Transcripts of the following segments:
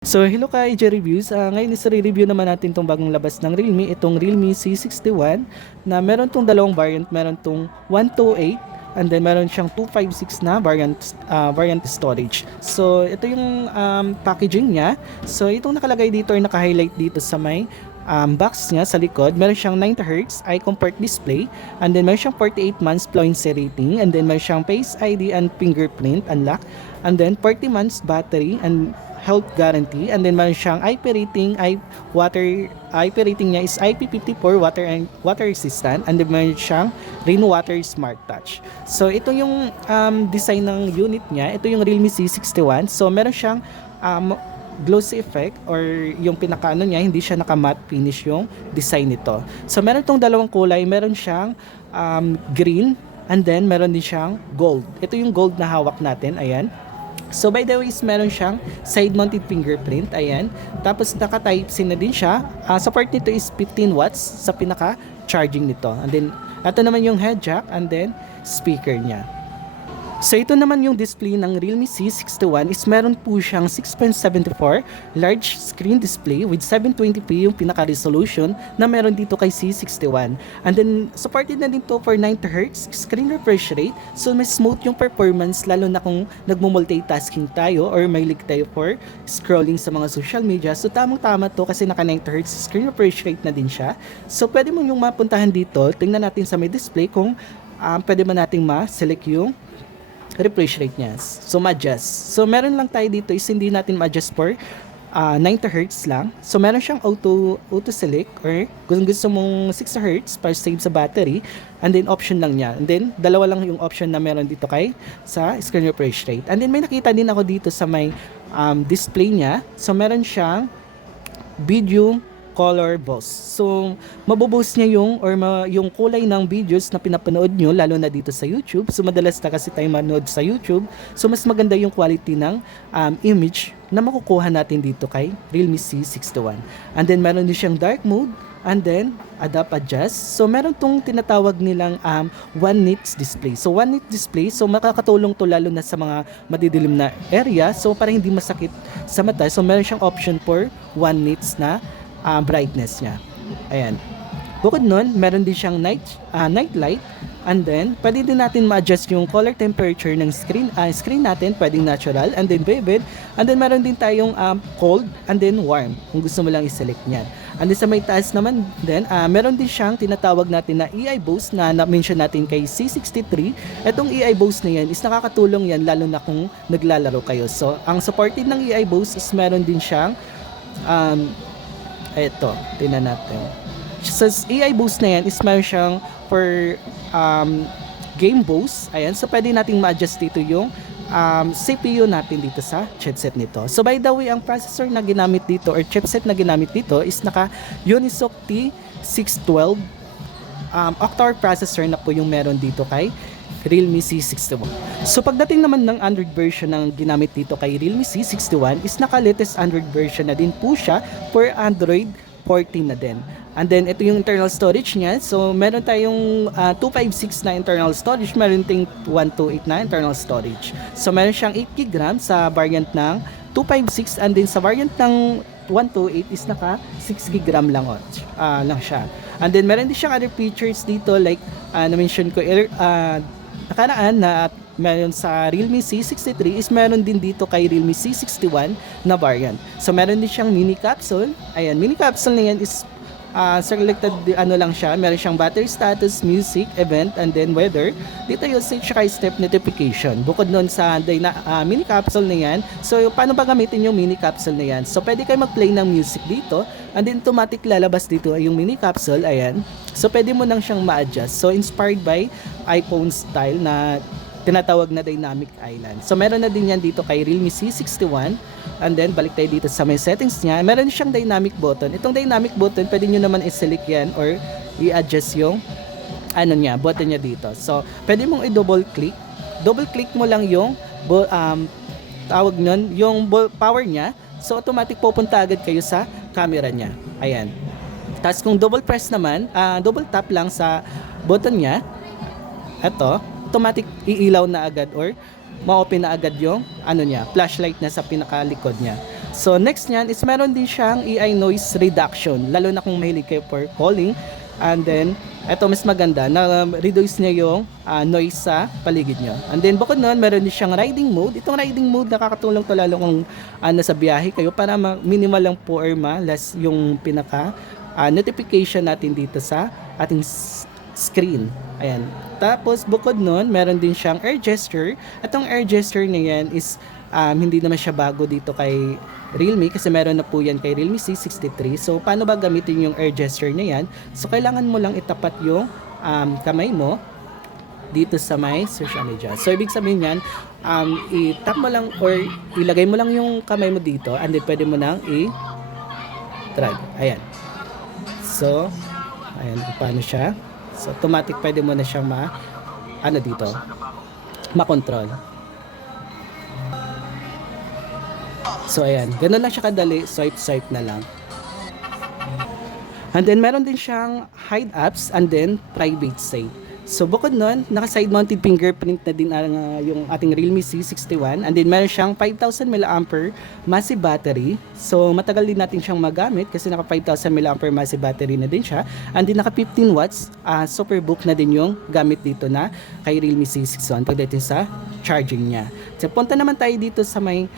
So hello ka EJ Reviews, ngayon is re-review naman natin itong bagong labas ng Realme, itong Realme C61 na meron tong dalawang variant, meron tong 128 and then meron siyang 256 na variant storage. So ito yung packaging niya. So itong nakalagay dito or naka-highlight dito sa may box niya sa likod, meron siyang 90Hz eye comfort display and then meron siyang 48 months fluency rating and then meron siyang Face ID and fingerprint unlock and then 40 months battery and health guarantee and then meron siyang IP rating, IP rating niya is IP54 water resistant and then meron siyang rainwater smart touch. So ito yung design ng unit niya. Ito yung Realme C61. So meron siyang glossy effect or yung pinakaano niya, hindi siya naka matte finish yung design nito. So meron tong dalawang kulay, meron siyang green and then meron din siyang gold. Ito yung gold na hawak natin, ayan. So by the way, meron siyang side-mounted fingerprint, ayan. Tapos naka-Type-C na din siya. Support nito is 15 watts sa pinaka-charging nito. And then, ito naman yung head jack and then speaker niya. So ito naman yung display ng Realme C61 is meron po siyang 6.74 large screen display with 720p yung pinaka-resolution na meron dito kay C61. And then supported na din to for 90Hz screen refresh rate. So mas smooth yung performance lalo na kung nagmo-multitasking tayo or mahilig tayo for scrolling sa mga social media. So tamang-tama to kasi naka 90Hz screen refresh rate na din siya. So pwede mo yung mapuntahan dito. Tingnan natin sa may display kung pwede ba nating ma-select yung refresh rate niya. So ma-adjust. So meron lang tayo dito is hindi natin ma-adjust for 90Hz lang. So meron siyang auto select or kung gusto mong 60Hz para save sa battery and then option lang niya. And then dalawa lang yung option na meron dito kay sa screen refresh rate. And then may nakita din ako dito sa may display niya. So meron siyang video color boost. So, maboboost niya yung kulay ng videos na pinapanood nyo, lalo na dito sa YouTube. So, madalas na kasi tayo manood sa YouTube. So, mas maganda yung quality ng image na makukuha natin dito kay Realme C61. And then, meron din siyang dark mode and then adapt adjust. So, meron tong tinatawag nilang one nits display. So, one nit display, so makakatulong to lalo na sa mga madidilim na area. So, para hindi masakit sa mata. So, meron siyang option for one nits na brightness niya. Ayan. Bukod nun, meron din siyang night light and then pwede din natin ma-adjust yung color temperature ng screen natin, pwedeng natural and then vivid and then meron din tayong cold and then warm kung gusto mo lang i-select niyan. And then sa may taas naman din, meron din siyang tinatawag natin na AI boost na na-mention natin kay C63. Itong AI boost na yan is nakakatulong yan lalo na kung naglalaro kayo. So, ang supported ng AI boost is meron din siyang ito, tingnan natin. Sa AI boost na yan is meron siyang for game boost. Ayan, so pwede nating ma-adjust dito yung CPU natin dito sa chipset nito. So by the way, ang processor na ginamit dito or chipset na ginamit dito is naka Unisoc T612 octa-core processor na po yung meron dito kay Realme C61. So pagdating naman ng Android version ng ginamit dito kay Realme C61 is naka-latest Android version na din po siya for Android 14 na din. And then ito yung internal storage niya. So meron tayong 256 na internal storage, meron ting 128 na internal storage. So meron siyang 8GB RAM sa variant ng 256 and then sa variant ng 128 is naka 6GB RAM lang siya. And then meron din siyang other features dito like na-mention ko nakaraan na meron sa Realme C63 is meron din dito kay Realme C61 na variant. So meron din siyang mini capsule. Ayan, mini capsule na yan is selected lang siya. Meron siyang battery status, music, event, and then weather. Dito usage kay step notification. Bukod nun sa mini capsule na yan. So paano ba gamitin yung mini capsule na yan? So pwede kayo mag-play ng music dito and then automatic lalabas dito yung mini capsule. Ayan. So pwede mo nang siyang ma-adjust. So inspired by iPhone style na tinatawag na dynamic island. So meron na din yan dito kay Realme C61 and then balik tayo dito sa may settings niya. Meron siyang dynamic button. Itong dynamic button pwede nyo naman i-select yan or i-adjust yung button niya dito. So pwede mong i-double click mo lang yung tawag nun, yung power niya. So automatic pupunta agad kayo sa camera niya. Ayan. Tapos kung double press naman, double tap lang sa button niya, ito, automatic iilaw na agad or ma-open na agad yung flashlight na sa pinakalikod niya. So next niyan is meron din siyang AI noise reduction, lalo na kung mahilig kayo for calling. And then eto mas maganda na reduce niya yung noise sa paligid nyo. And then bukod nun, meron din siyang riding mode. Itong riding mode nakakatulong to lalo kung nasa biyahe kayo para minimal lang po or less yung pinaka notification natin dito sa ating screen. Ayan. Tapos bukod nun, meron din siyang air gesture. Itong air gesture na yan is hindi naman siya bago dito kay Realme kasi meron na po yan kay Realme C63. So paano ba gamitin yung air gesture na yan? So kailangan mo lang itapat yung kamay mo dito sa may social media. So ibig sabihin yan, i-tap mo lang or ilagay mo lang yung kamay mo dito and then pwede mo nang i-drag. Ayan. So, ayan, paano siya? So automatic pwede mo na siyang dito, makontrol. So ayan, ganun lang siya kadali, swipe na lang. And then meron din siyang hide apps and then private save. So bukod nun, naka side mounted fingerprint na din yung ating Realme C61 and then meron siyang 5000 mAh massive battery. So matagal din natin siyang magamit kasi naka 5000 mAh massive battery na din siya. And then naka 15 watts Superbook na din yung gamit dito na kay Realme C61 pagdating sa charging niya. So punta naman tayo dito sa may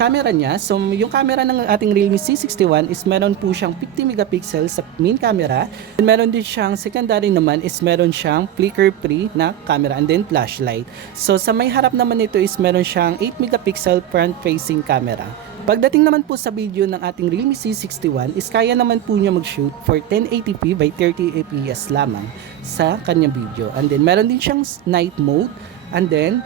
camera niya. So yung camera ng ating Realme C61 is meron po siyang 50 megapixels sa main camera. And meron din siyang secondary naman is meron siyang flicker free na camera and then flashlight. So sa may harap naman nito is meron siyang 8 megapixel front facing camera. Pagdating naman po sa video ng ating Realme C61 is kaya naman po niya mag-shoot for 1080p by 30 fps lamang sa kanyang video. And then meron din siyang night mode and then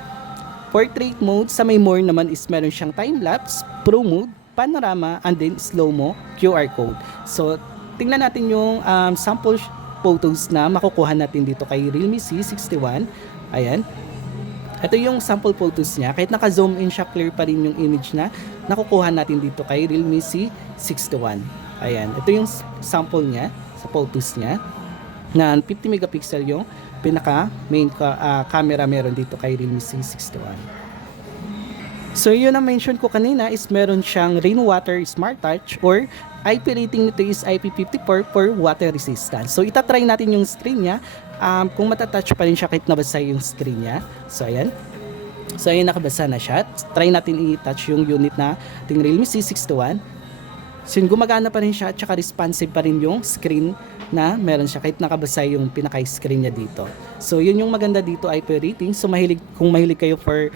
portrait mode. Sa may more naman is meron siyang time-lapse, pro mode, panorama, and then slow-mo, QR code. So, tingnan natin yung sample photos na makukuha natin dito kay Realme C61. Ayan. Ito yung sample photos niya. Kahit naka-zoom in siya, clear pa rin yung image na nakukuha natin dito kay Realme C61. Ayan. Ito yung sample niya sa photos niya na 50 megapixel yung pinaka main camera meron dito kay Realme C61. So yun ang mention ko kanina is meron siyang rainwater smart touch or IP rating nito is IP54 for water resistance. So itatry natin yung screen niya kung matatouch pa rin siya kahit nabasa yung screen niya. So ayan. So ayan, nakabasa na siya. Try natin i-touch yung unit na ating Realme C61. So gumagana pa rin siya at saka responsive pa rin yung screen na meron siya kahit nakabasa yung pinaka-screen niya dito. So yun yung maganda dito, IP rating. So kung mahilig kayo for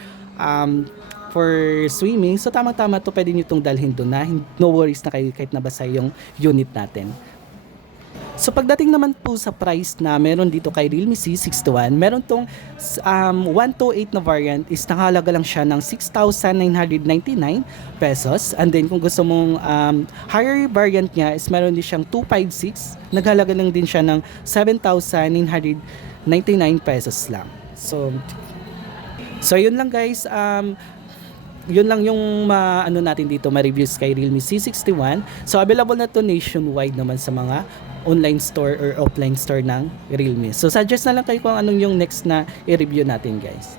swimming, so tamang-tama to, pwede nyo itong dalhin doon na no worries na kayo kahit nabasa yung unit natin. So pagdating naman po sa price na meron dito kay Realme C61, meron tong 128 na variant is nakahalaga lang siya ng 6,999 pesos. And then kung gusto mong higher variant niya is meron din siyang 256, naghalaga lang din siya ng 7,999 pesos lang. So yun lang guys, yun lang yung natin dito, ma-reviews kay Realme C61. So available na to nationwide naman sa mga online store or offline store ng Realme. So suggest na lang kayo kung anong yung next na i-review natin guys.